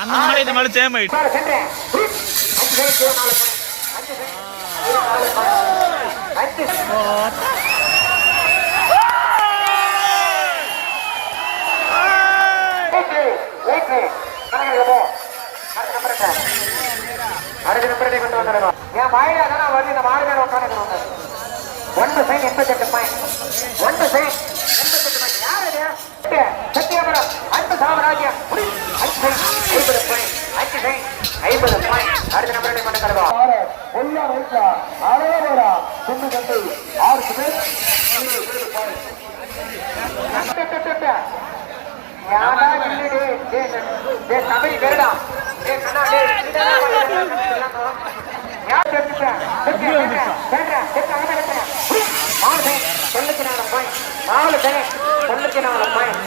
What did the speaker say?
அந்த மாதிரி இந்த மாதிரி சேம் ஆயிடுச்சு. அடுத்த நம்பரை கொண்டு வந்துடுவோம். என் வாயில அதான் வருது. இந்த மாடு மேல உட்காந்து ஒன்று சைன் 88 பாயிண்ட். ஒன்று சைன் 88 பாயிண்ட். யார் இது? சத்தியபுரம் அன்பு சாமராஜ்யம் 50 பாயிண்ட். 5 sign 50 point. அடுத்த நம்பரை கொண்டு வந்துடுவோம். எல்லா வயசுல அரையோரா சொன்ன கண்டு 6 பேர் யாரா இல்லடே டே தமிழ் வேடா டே கண்ணா டே யார் தெரிஞ்சா கேக்குறா கேக்குறா ஆறு சொல்லுக்கு 4 பாயிண்ட் 4 பாயிண்ட் சொல்லுக்கு 4 பாயிண்ட்